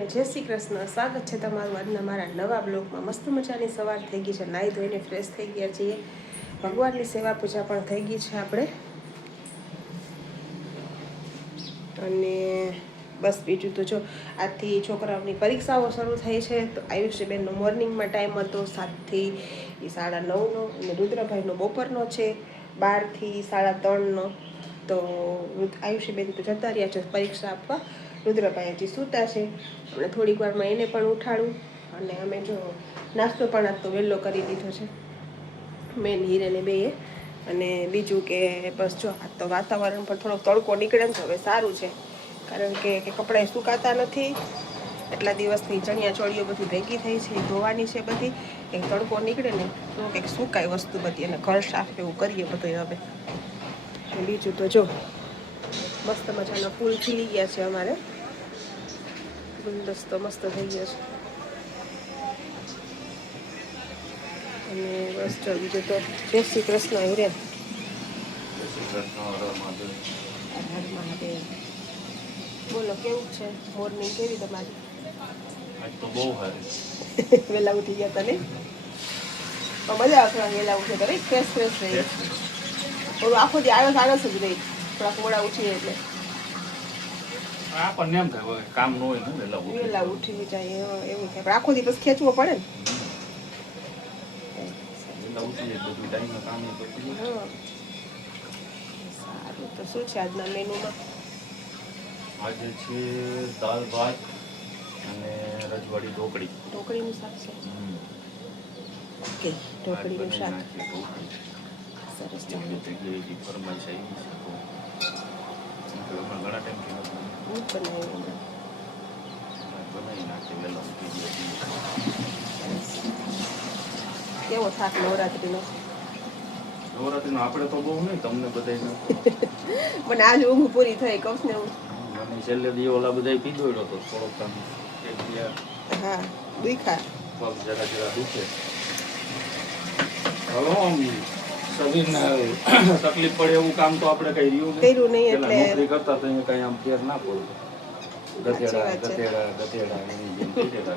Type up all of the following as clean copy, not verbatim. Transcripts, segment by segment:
બધાને જય શ્રી કૃષ્ણ. સ્વાગત છે તમારું આજના મારા નવા બ્લોગમાં. મસ્ત મજાની સવાર થઈ ગઈ છે, નાહી ધોઈને ફ્રેશ થઈ ગયા છીએ, ભગવાનની સેવા પૂજા પણ થઈ ગઈ છે આપણે. અને બસ બીજું તો જો આજથી છોકરાઓની પરીક્ષાઓ શરૂ થઈ છે, તો આયુષ્યબેનનો મોર્નિંગમાં ટાઈમ હતો 7 થી 9:30નો, અને રુદ્રભાઈનો બપોરનો છે 12 થી 3:30નો. તો આયુષ્યબેન તો જતા રહ્યા છે પરીક્ષા આપવા. રુદ્રભાઈ હજી સૂતા છે, અને થોડીક વારમાં એને પણ ઉઠાડું. અને અમે જો નાસ્તો પણ આજ તો વહેલો કરી દીધો છે, મેન હીરેને બેએ. અને બીજું કે બસ જો આજ તો વાતાવરણ પર થોડોક તડકો નીકળે ને તો હવે સારું છે, કારણ કે કપડાં સુકાતા નથી. એટલા દિવસની ચણિયા ચોળીઓ બધી ભેગી થઈ છે, ધોવાની છે બધી. એક તડકો નીકળે ને તો કંઈક સુકાય વસ્તુ બધી, અને ઘર સાફ એવું કરીએ બધું હવે. બીજું તો જો મસ્ત મજાના ફૂલ ખીલી ગયા છે અમારે, ગુલદસ્તો મસ્ત થઈ ગયો છે. અને બસ જો બીજું તો જય શ્રી કૃષ્ણ હિરેન. બોલો કેવું છે મોર્નિંગ, કેવી તમારી? આજ તો બહુ સારી. વહેલા ઉઠી ગયા હતા નહીં? મજા આવશે વહેલા ઉઠે તો નહીં, ફ્રેશ રહી. ઓલું આખો દી આળસ જ રહી, થોડાક મોડા ઉઠીએ એટલે. આપણને એમ થાય કામ ન હોય ને વહેલા ઉઠી જાય એવું થાય, પણ આખો દિવસ ખેંચવો પડે ને. સારું, તો શું છે આજના મેનુમાં? આજે છે દાળ ભાત અને રજવાડી ઢોકળીનું શાક છે. ઓકે, ઢોકળીનું શાક સરસ. ફરમાઈશ આવી છે તો ઘણા ટાઈમથી હું બનાવ્યું બનાવી નાખે વહેલા ઉઠી ગયા. કેવો થાક નવરાત્રીનો? નવરાત્રીનો આપણે તો બહુ નહીં, તમને બધાને મને આજ ઊંઘ પૂરી થઈ કહું ને હું. મને છેલ્લે દી ઓલા બધા પીધો હતો થોડોક કામ. હા, દુખા પગ જરા દુખે. હલો, શરીરને તકલીફ પડે એવું કામ તો આપણે કઈ રહ્યું નહીં, એટલે નોકરી કરતા તો અહીંયા કઈ આમ ફેર ના પડે. ગધેડા એની જેમ થઈ જાય.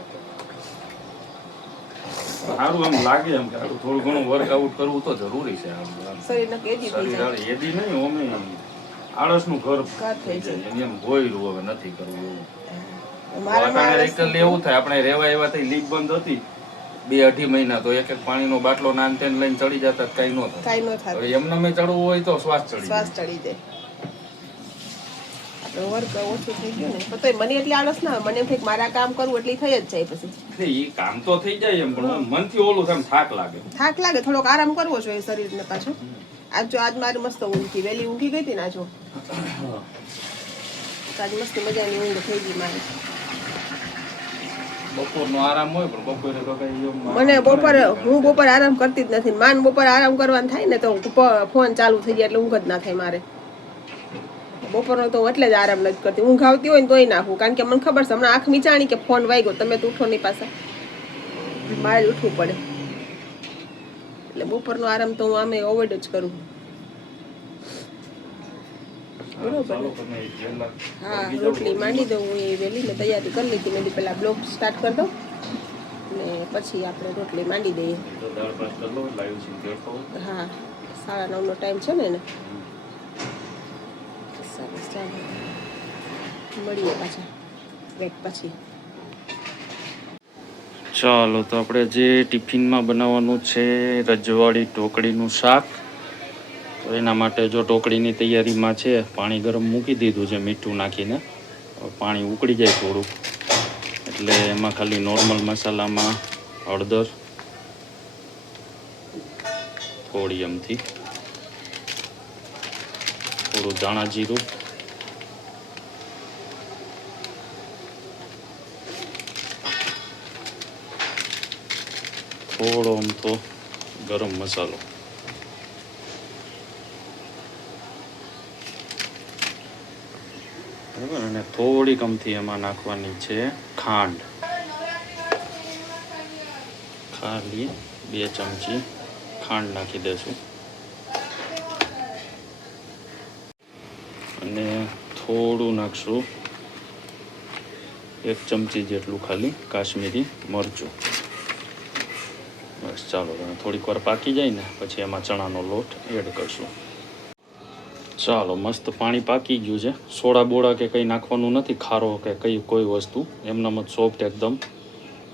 સારું એમ લાગે એમ કે થોડું ઘણું વર્કઆઉટ કરવું તો જરૂરી છે. શરીર એદી નહીં, ઓમે આળસનું ઘર થઈ જાય. એની એમ ગોયરું હવે નથી કરવું એવું. એવું થાય આપણે રેવા એવા થઈ. લીક બંધ હતી 2-2.5 મહિના, તો એક પાણીનો બાટલો નાન તેન લઈને ચડી જતા, કઈ ન થાય. એમને મેં ચડવું હોય તો શ્વાસ ચડી જાય. વર્ક ઓછું થઈ ગયું ને તો મને એટલી આળસ ના આવે. મને એમ થાય મારા કામ કરવું એટલી થઈ જ જાય. પછી એ કામ તો થઈ જાય એમ, પણ મનથી ઓલું થાય, થાક લાગે. થોડોક આરામ કરવો જોઈએ શરીરને પાછો. આજ મારી મસ્ત ઊંઘી, વહેલી ઊંઘી ગઈ હતી ને આજ મસ્ત મજાની ઊંઘ થઈ ગઈ મારી. બપોરનો આરામ હોય, પણ બપોરે તો કઈ મને હું બપોરે આરામ કરતી જ નથી. બપોરે આરામ કરવાનું થાય ને તો ફોન ચાલુ થઈ જાય, એટલે ઊંઘ જ ના થાય મારે. બપોરનો તો એટલે જ આરામ નથી કરતી. ઊંઘ આવતી હોય ને તોય નાખું, કારણ કે મને ખબર છે હમણાં આંખ મીચાણી કે ફોન વાગ્યો, તમે તો ઉઠો નહીં પાછા, મારે ઉઠવું પડે. એટલે બપોરનો આરામ તો હું આમે અવોઇડ જ કરું. બરોબર. હા, રોટલી માંડી દઉં. હું એ વહેલી મેં તૈયારી કરી લીધી. મેં પહેલાં બ્લોગ સ્ટાર્ટ કરી દઉં ને પછી આપણે રોટલી માંડી દઈએ. હા, 9:30નો ટાઈમ છે ને એને. સરસ, ચાલો મળીએ પાછા બ્રેક પછી. ચાલો, તો આપણે જે ટિફિનમાં બનાવવાનું છે રજવાડી ઢોકળીનું શાક. તો એના માટે જો ઢોકળીની તૈયારીમાં છે, પાણી ગરમ મૂકી દીધું છે મીઠું નાખીને. પાણી ઉકળી જાય થોડું, એટલે એમાં ખાલી નોર્મલ મસાલામાં હળદર, થોડી એમથી થોડું ધાણા જીરું, થોડો અમથો ગરમ મસાલો, બરાબર. અને થોડીક અમથી એમાં નાખવાની છે ખાંડ, ખાલી 2 ચમચી ખાંડ નાખી દેશું. અને થોડું નાખશું 1 ચમચી જેટલું ખાલી કાશ્મીરી મરચું. બસ ચાલો થોડીક વાર પાકી જાય ને પછી એમાં ચણાનો લોટ એડ કરશું. ચાલો મસ્ત પાણી પાકી ગયું છે. સોડા બોડા કે કંઈ નાખવાનું નથી, ખારો કે કોઈ વસ્તુ, એમનામ જ સોફ્ટ એકદમ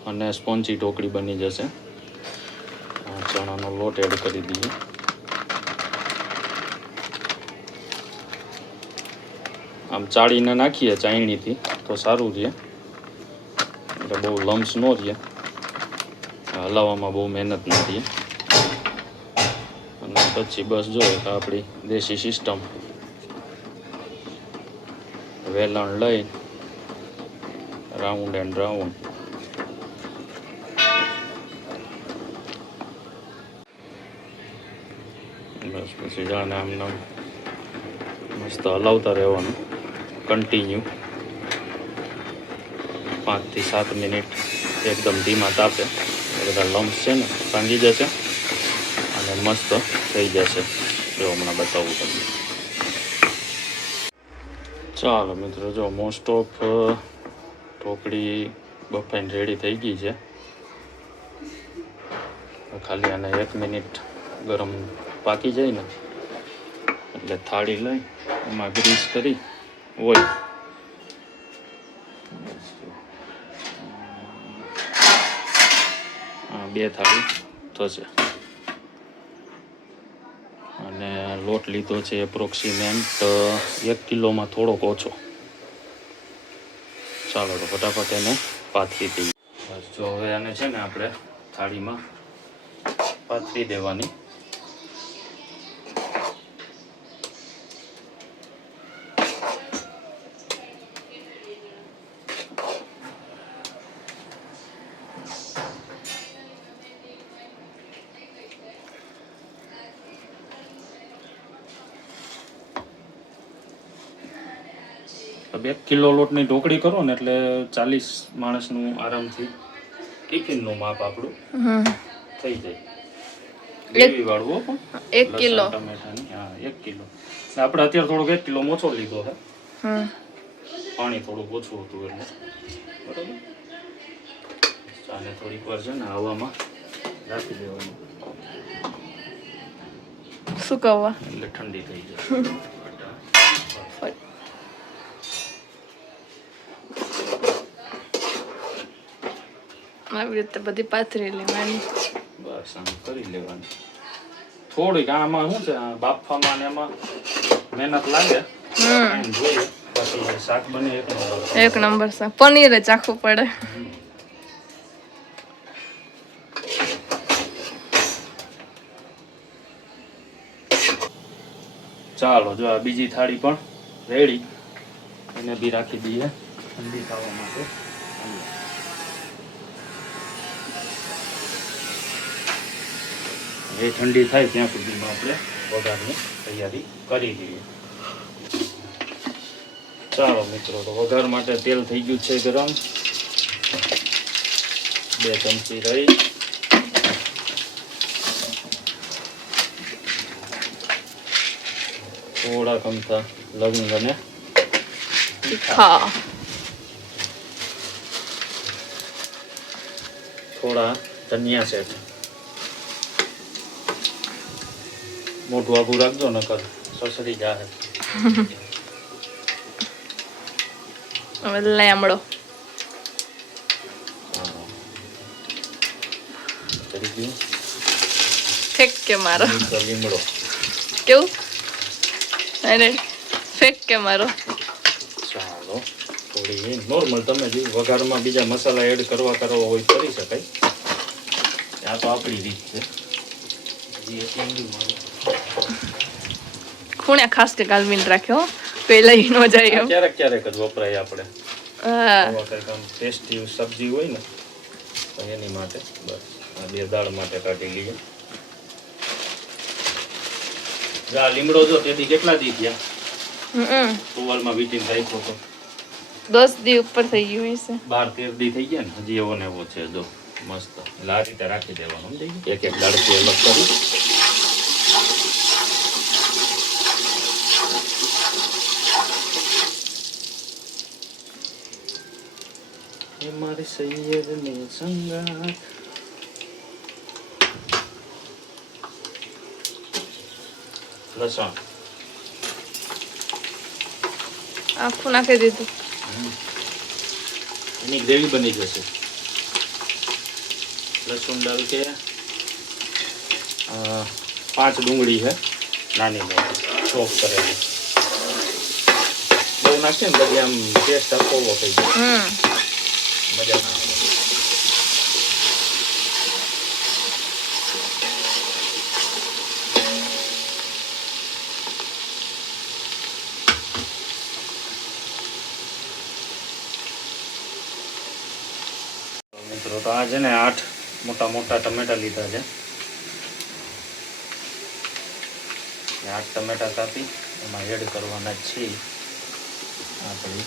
અને સ્પોન્જી ઢોકળી બની જશે. ચણાનો લોટ એડ કરી દઈએ. આમ ચાળીને નાખીએ ચાયણીથી તો સારું રહે, એટલે બહુ લમ્સ ન રહે, હલાવવામાં બહુ મહેનત ન રહે. અને પછી બસ જોઈએ કે આપણી દેશી સિસ્ટમ વેલણ લઈ રાઉન્ડ એન્ડ રાઉન્ડ. બસ પછી જાણે આમને મસ્ત હલાવતા રહેવાનું કન્ટિન્યુ 5 થી 7 મિનિટ એકદમ ધીમા તાપે. બધા લમ્સ છે ને ભાંગી જશે અને મસ્ત થઈ જશે. જો હમણાં બતાવું તમને. ચાલો મિત્રો, જો મોસ્ટ ઓફ ઢોકળી બફાઈને રેડી થઈ ગઈ છે. ખાલી આને 1 મિનિટ ગરમ પાકી જાય ને એટલે થાળી લઈ એમાં ગ્રીસ કરી હોય 2 થાળી થશે. અને લોટ લીધો છે એપ્રોક્સિમેન્ટ 1 કિલોમાં થોડોક ઓછો. ચાલો તો ફટાફટ એને પાથરી દઈએ. બસ જો હવે આને છે ને આપણે થાળીમાં પાથરી દેવાની. अब 1 કિલો લોટની ઢોકળી કરો ને એટલે 40 માણસનું આરામથી ટિફિનનું માપ આપણું થઈ જાય. ગ્રેવી વાળું પણ 1 કિલો ટમેટાની. હા 1 કિલો. આપણે અત્યારે થોડોક 1 કિલો મોછો લીધો છે. પાણી થોડુંક ઓછું હતું એટલે બરાબર. ચાલે થોડીક વાર છે ને હવામાં રાખી દેવાનું સુકવવા એટલે ઠંડી થઈ જાય. આવી રીતે બધી પાથરી લેવાની. બસ આમ કરી લેવાની. થોડીક આમાં શું છે બાફવામાં ને એમાં મહેનત લાગે. જોઈએ પછી શાક બને 1 નંબર. 1 નંબર શાક. પનીર જ આખું પડે. ચાલો જો આ બીજી થાળી પણ રેડી. એને બી રાખી દઈએ ઠંડી થવા માટે. એ ઠંડી થાય ત્યાં સુધીમાં આપણે વઘારની તૈયારી કરી દઈએ. ચાલો મિત્રો, તો વઘાર માટે તેલ થઈ ગયું છે ગરમ. 2 ચમચી રહી, થોડા કમથા લવિંગ અને હા થોડા ધનિયા સેટ. મોટું આઘું રાખજો નકર સસરી જાહે. હવે લેમડો કરી ગયું. ફેક કે મારો લીમડો કેવું અરે ફેક કે મારો. ચાલો થોડી નોર્મલ તમે જે વઘારમાં બીજા મસાલા એડ કરવા હોય કરી શકાય. આ તો આપણી રીત છે. ખૂણે ખાસ કે ગાલવીને રાખ્યો પેલા ઈ નો જાય એમ. ક્યારેક ક્યારેક જ વપરાય આપણે. હા કંઈક આમ ટેસ્ટી સબ્જી હોય ને તો એની માટે બસ. આ 2 દાળ માટે કાઢી લઈએ. જા લીમડો જો તેથી કેટલા દી ગયા તુવાલમાં વીટીને રાખ્યો તો 10 દી ઉપર થઈ ગયું હશે. 12-13 દી થઈ ગયા ને હજી એવો ને એવો છે. જો મસ્ત એટલે આ રીતે રાખી દેવાનું. એક દાડકી અલગ કરી. એ મારી સૈયદની સંગાત. લસણ આખું નાખી દીધું. એની ગ્રેવી બની જશે. લસણ ડાલ કે 5 ડુંગળી છે નાની નાની ચોપ કરેલી. બહુ નાખીએ ને પછી આમ ટેસ્ટ આખો થઈ જાય, મજા ના આવે. મિત્રો તો આ છે ને 8 મોટા મોટા ટમેટા લીધા છે. 8 ટમેટા કાપી એમાં એડ કરવાના છે આપણે.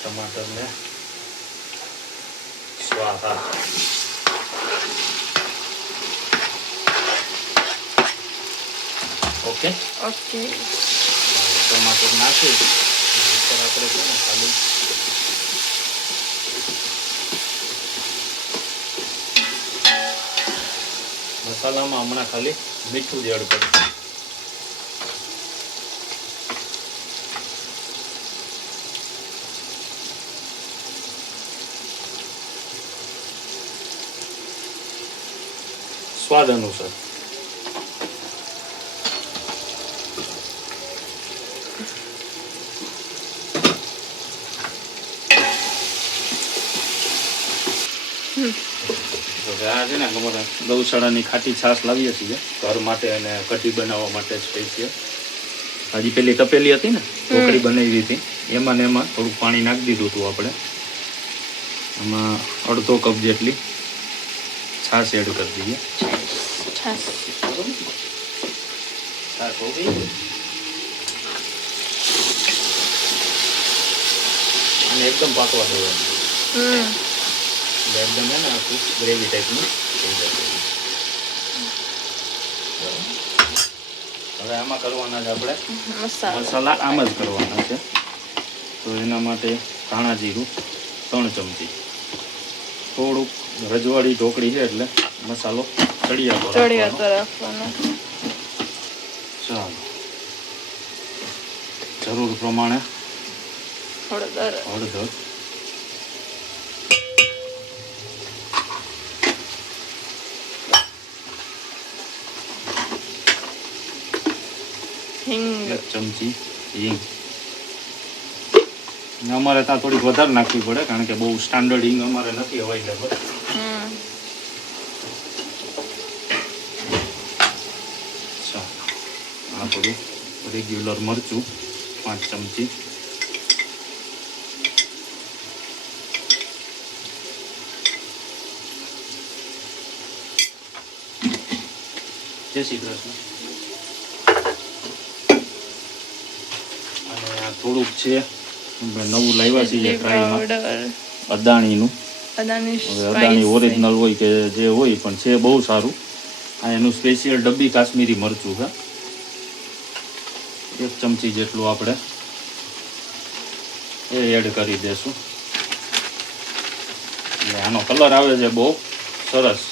ટમાટરને સ્વાહા. Okay okay. ટમાટર નાખી ઉપર આપણે છે ને ખાલી મસાલામાં હમણાં ખાલી મીઠું જ એડ કરીશું. સ્વાદ અનુસાર. આ છે ને અમારે ગૌશાળાની ખાટી છાશ લાવીએ છીએ ઘર માટે અને કઢી બનાવવા માટે સ્પેશિયલ. હજી પેલી તપેલી હતી ને ઢોકળી બનાવી હતી એમાં ને એમાં થોડુંક પાણી નાખી દીધું હતું આપણે. એમાં અડધો કપ જેટલી છાશ એડ કરી દઈએ. છાશ છાશ હો ગઈ. અને એકદમ પાકવા દેવાનું, એકદમ હે ને આખું ગ્રેવી ટાઈપનું થઈ જશે. હવે આમાં કરવાના છે આપણે મસાલા. આમ જ કરવાના છે. તો એના માટે ધાણા જીરું 3 ચમચી. થોડુંક રજવાડી ઢોકળી છે એટલે મસાલો ચડિયાતો રાખવાનો. ચાલો જરૂર પ્રમાણે હળદર. હિંગ 1 ચમચી હિંગ. અમારે ત્યાં થોડીક વધારે નાખવી પડે કારણ કે બહુ સ્ટાન્ડર્ડ હિંગ અમારે નથી અવેલેબલ. આપણું રેગ્યુલર મરચું 5 ચમચી. જય શ્રી કૃષ્ણ. અને આ થોડુંક છે નવું લાવ્યા છીએ ટ્રાયમાં અદાણીનું. હવે અદાણી ઓરિજિનલ હોય કે જે હોય પણ છે બહુ સારું. આ એનું સ્પેશિયલ ડબ્બી કાશ્મીરી મરચું છે. 1 ચમચી જેટલું આપણે એ એડ કરી દેશું. એટલે આનો કલર આવે છે બહુ સરસ.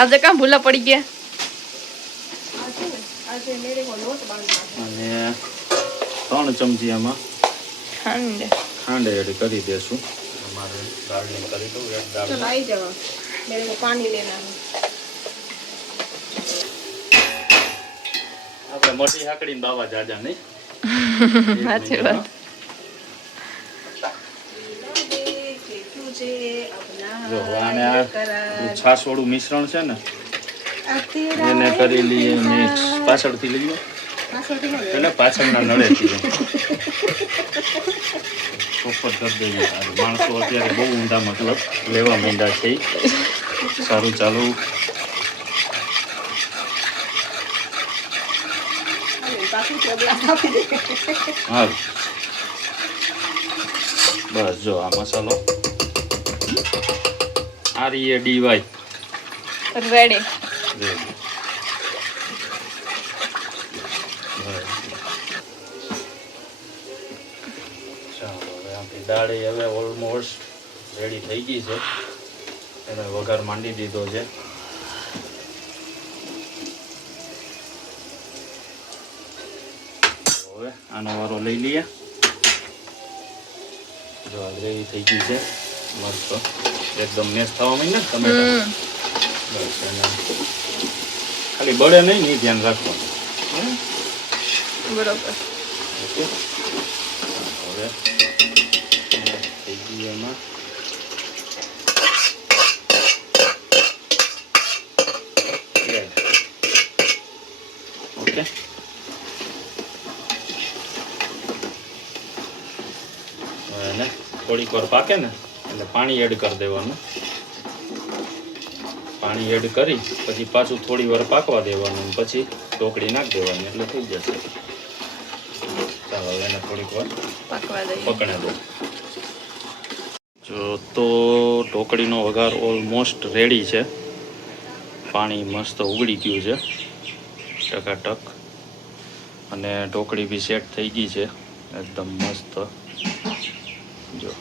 આજે કાં ભૂલા પડી ગયા. અને 3 ચમચી આમાં ખાંડ એડ કરી દેશું. અમારે ગાર્નિંગ કરી દઉં એક દાળ. चलो आई जाओ, मेरे को पानी लेना है. આપણે મોટી હાકડીને બાવા જાજા નહીં. સાચી વાત. જો આને આ છાશ વાળું મિશ્રણ છે ને એને કરી લઈએ મિક્સ. પાછળથી લઈએ એટલે પાછળના નળેથી ચોપટ કરી દઈએ. માણસો અત્યારે બહુ ઊંડા મતલબ લેવા માંડ્યા છે. સારું ચાલો. હા બસ જો આ મસાલો READY રેડી. રેડી. ચાલો હવે આપણી દાળ હવે ઓલમોસ્ટ રેડી થઈ ગઈ છે. એને વઘાર માંડી દીધો છે. હવે આનો વારો લઈ લઈએ. જો આ ગ્રેવી થઈ ગઈ છે મસ્ત, એકદમ મેશ થવા માંડી ને ટમેટા. બસ એને ખાલી બળે નહીં એ ધ્યાન રાખવાનું. બરોબર. ઓકે, હવે થઈ ગઈ એમાં ઓકે. એને થોડીક વાર પાકે ને એટલે પાણી એડ કરી દેવાનું. પાણી એડ કરી પછી પાછું થોડી વાર પાકવા દેવાનું, પછી ઢોકળી નાખી દેવાની એટલે થઈ જશે. ચાલો હવે એને થોડીક વાર પાકવા દઈએ. પકડે દો. જો તો ઢોકળીનો વઘાર ઓલમોસ્ટ રેડી છે. પાણી મસ્ત ઉગડી ગયું છે ટકાટક, અને ઢોકળી બી સેટ થઈ ગઈ છે એકદમ મસ્ત. જો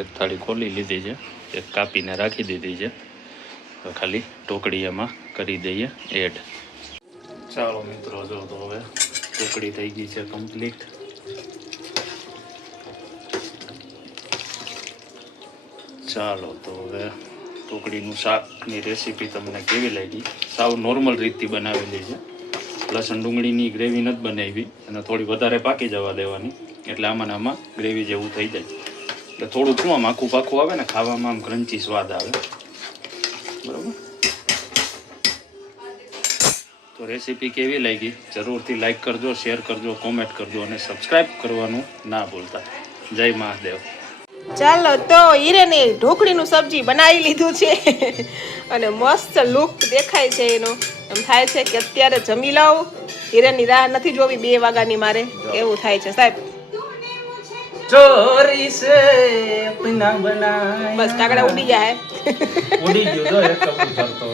એક થાળી ખોલી લીધી છે, એક કાપીને રાખી દીધી છે. તો ખાલી ઢોકળી એમાં કરી દઈએ એડ. ચાલો મિત્રો, જો તો હવે ઢોકળી થઈ ગઈ છે કમ્પ્લીટ. ચાલો તો હવે ઢોકળીનું શાકની રેસીપી તમને કેવી લાગી? સાવ નોર્મલ રીતથી બનાવેલી છે. લસણ ડુંગળીની ગ્રેવી નથી બનાવી, અને થોડી વધારે પાકી જવા દેવાની, એટલે આમાં ને આમાં ગ્રેવી જેવું થઈ જાય. એટલે થોડું શું આમ આખું પાખું આવે ને, ખાવામાં આમ ક્રન્ચી સ્વાદ આવે. બરાબર? તો રેસીપી કેવી લાગી જરૂરથી લાઈક કરજો, શેર કરજો, કોમેન્ટ કરજો, અને સબસ્ક્રાઈબ કરવાનું ના ભૂલતા. જય મહાદેવ. ચાલો તો હિરેને ઢોકળીનું સબ્જી બનાવી લીધું છે અને મસ્ત લુક દેખાય છે એનો. એમ થાય છે કે અત્યારે જમી લઉં, હિરેનની રાહ નથી જોવી 2 વાગ્યાની મારે, એવું થાય છે સાહેબ. ચોરી સે અપના બનાયા. બસ કાકડા ઉડી જાય. ઉડી ગયો તો એક કબૂતર તો.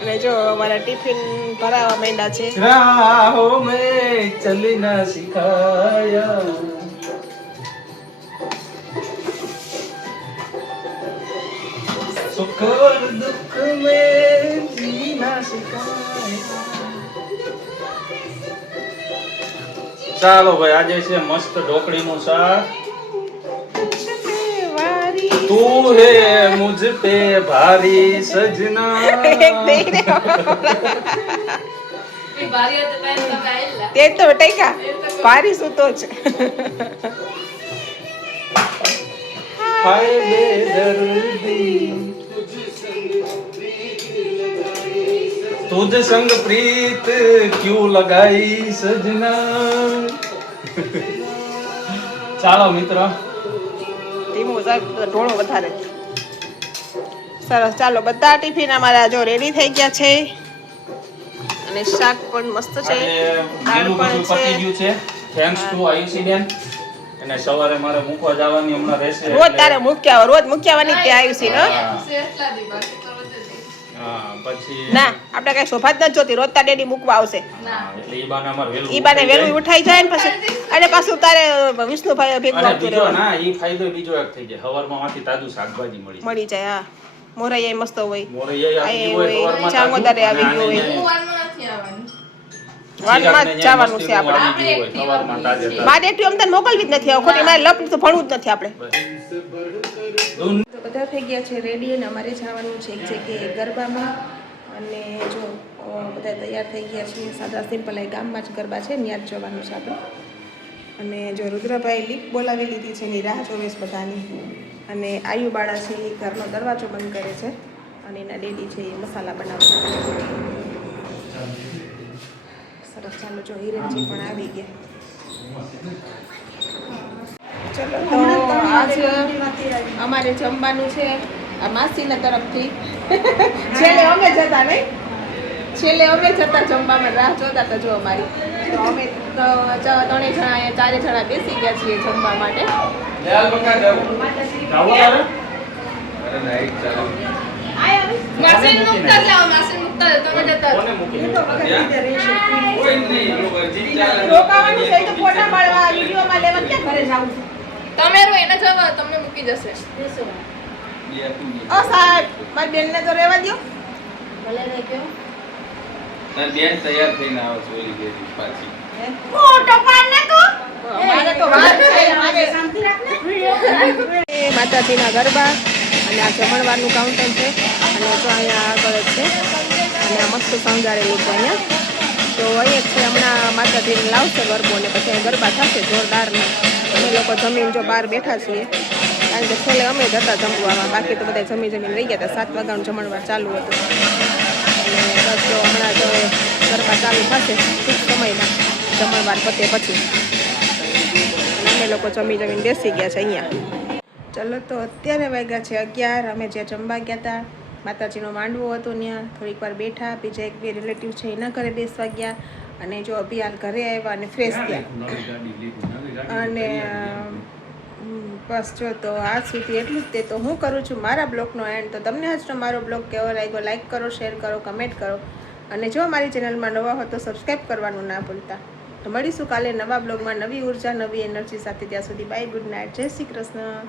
અને જો અમારા ટિફિન ભરાવા માંડ્યા છે. રાહો મેં ચલના સિખાયા. સુખ और दुख में जीना सिखाया. ચાલો ભાઈ, આજે છે મસ્ત ઢોકળીનું શાક. તું હે મુझ पे भारी सजना. તે તો ટેકા પારી સૂતો છે. हाय बेदर्दी तुझ संग प्रीत क्यों लगाई सजना. ચાલો મિત્રો, ધીમું સાહેબ, ઢોળો વધારે. સરસ, ચાલો બધા ટિફિન અમારા જો રેડી થઈ ગયા છે, અને શાક પણ મસ્ત છે, દાળ પણ છે. થેન્ક્સ ટુ આયુષી બેન. અને સવારે મારે મૂકવા જવાની હમણાં રહેશે. રોજ તારે મૂક્યા રોજ મૂક્યાવાની તે આવ્યું છે ને. હા, પછી ના, આપણે કઈ શોભા જ નથી જોતી, રોજ તાર ડેડી મૂકવા આવશે. એટલે ઈ બાને અમાર વેલું ઈ બાને વેલું ઉઠાઈ જાય ને પછી, અને પાછું તારે વિષ્ણુભાઈ ભેગું અને આવતું બીજો રહેવાનું. ના ઈ ફાયદો બીજો એક થઈ જાય. હવારમાં માંથી તાજું શાકભાજી મળી જાય. મળી જાય. હા, મોરૈયા મસ્ત હોય, મોરૈયા આવી ગયું હોય, હોય, હવારમાં ચાંગોદરે તાજું. આવી ગયું હોય. અને વાનમાં જ જવાનું છે આપણે. આવી ગયું હોય, હવારમાં તાજે તાજું. મારે એટલું અમને મોકલવી જ નથી, ખોટી મારે લપ તો ભણવું જ નથી આપણે. દૂધ તો બધા થઈ ગયા છે રેડી, અને અમારે જવાનું છે એક જગ્યાએ ગરબામાં. અને જો બધા તૈયાર થઈ ગયા છે, સાદા સિમ્પલ એ ગામમાં જ ગરબા છે, ત્યાં જ જવાનું છે આપણે. અને જો રુદ્રભાઈ લીપ બોલાવી લીધી છે, એની રાહ જોવે છે બધાની. અને આયુ બાળા છે એ ઘરનો દરવાજો બંધ કરે છે, અને એના ડેડી છે એ મસાલા બનાવે છે. સરસ, ચાલો જો હિરેનજી પણ આવી ગયા. ચલો તો આજ અમારે જમવાનું છે આ માસીના તરફથી. છેલ્લે અમે જતા નહીં, છેલ્લે અમે જતા જમવામાં રાહ જોતા હતા જો અમારી. તો અમે તો ત્રણેય જણા અહીંયા ચારે જણા બેસી ગયા છીએ જમવા માટે માસીન મુકતા જાઓ માસીન મુકતા જાઓ તમે જતા રહો. એ તો વખત રીતે રહેશે. રોકાવાનું છે તો ફોટા પાડવા વિડીયોમાં લેવા ક્યાં ઘરે જાવું છે? તમે રહો એને જવા તમને મૂકી જશે. ઓ સાહેબ મારી બેનને તો રહેવા દ્યો. બેન તૈયાર થઈને આવે છે ઓલી બેરી પાછી મોટો પાડને તો મારે તો વાત છે મારે શાંતિ રાખને. માતાજીના ગરબા અને આ જમણવારનું કાઉન્ટર છે અને જો અહીંયા આગળ જ છે અને આ મસ્ત શણગારેલું છે અહીંયા. તો અહીંયા જ છે હમણાં માતાજીને લાવશે ગરબો અને પછી અહીં ગરબા થશે જોરદારના. અમે લોકો જમીન જો બહાર બેઠા છીએ કારણ કે છેલ્લે અમે જ હતા જમવામાં, બાકી તો બધા જમીને રહી ગયા હતા. 7 વાગ્યાનું જમણવાર ચાલુ હતું અને બસ જો હમણાં જો ગરબા ચાલુ થશે ટૂંક સમયમાં જમણવાર પતે પછી. અને અમે લોકો જમીને બેસી ગયા છે અહીંયા. ચલો તો અત્યારે વાગ્યા છે 11. અમે જ્યાં જમવા ગયા હતા માતાજીનો માંડવો હતો ત્યાં થોડીક વાર બેઠા. બીજા એક બે રિલેટિવ છે એના ઘરે બેસવા ગયા અને જો અભિયાલ ઘરે આવ્યા અને ફ્રેશ થયા અને બસ જો તો આજ સુધી એટલું જ તે. તો હું કરું છું મારા બ્લોગનો એન્ડ. તો તમને આજનો મારો બ્લોગ કેવો લાગ્યો લાઈક કરો, શેર કરો, કમેન્ટ કરો અને જો મારી ચેનલમાં નવા હો તો સબસ્ક્રાઈબ કરવાનું ના ભૂલતા. તો મળીશું કાલે નવા બ્લોગમાં નવી ઉર્જા નવી એનર્જી સાથે. ત્યાં સુધી બાય, ગુડ નાઇટ, જય શ્રી કૃષ્ણ.